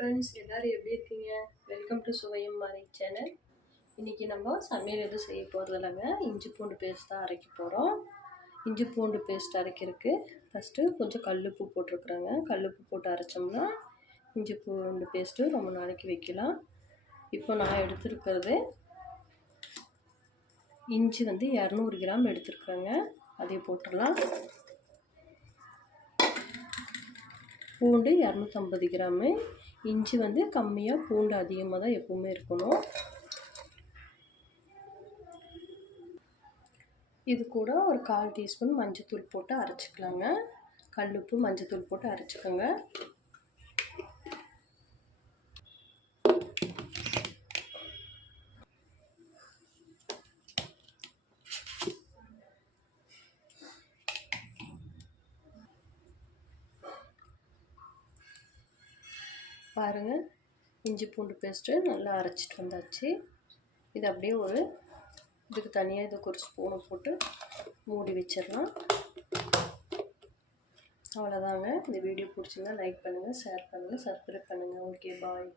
Friends, எல்லோரும் எப்படி இருக்கீங்க? வெல்கம் டு சுவையும் மாறி சேனல். இன்றைக்கி நம்ம சமையல் எதுவும் செய்ய போகிறது இல்லைங்க. இஞ்சி பூண்டு பேஸ்ட் தான் அரைக்க போகிறோம். இஞ்சி பூண்டு பேஸ்ட் அரைக்கிறதுக்கு ஃபஸ்ட்டு கொஞ்சம் கல்லுப்பு போட்டிருக்குறேங்க. கல்லுப்பு போட்டு அரைச்சோம்னா இஞ்சி பூண்டு பேஸ்ட்டு ரொம்ப நாளைக்கு வைக்கலாம். இப்போ நான் எடுத்துருக்கிறது இஞ்சி 200 கிராம் எடுத்துருக்குறேங்க. அதை போட்டுடலாம். பூண்டு 250 கிராமு. இஞ்சி கம்மியாக, பூண்டு அதிகமாக தான் எப்பவுமே இருக்கணும். இது கூட ஒரு 1/4 டீஸ்பூன் மஞ்சத்தூள் போட்டு அரைச்சிக்கலாங்க. கல்லுப்பு மஞ்சத்தூள் போட்டு அரைச்சிக்கோங்க. பாருங்கள், இஞ்சி பூண்டு பேஸ்ட்டு நல்லா அரைச்சிட்டு வந்தாச்சு. இது அப்படியே இதுக்கு தனியாக இதுக்கு ஒரு ஸ்பூனை போட்டு மூடி வச்சிடலாம். அவ்வளோதாங்க. இந்த வீடியோ பிடிச்சிங்கன்னா லைக் பண்ணுங்கள், ஷேர் பண்ணுங்கள், சப்ஸ்கிரைப் பண்ணுங்கள். ஓகே, பாய்.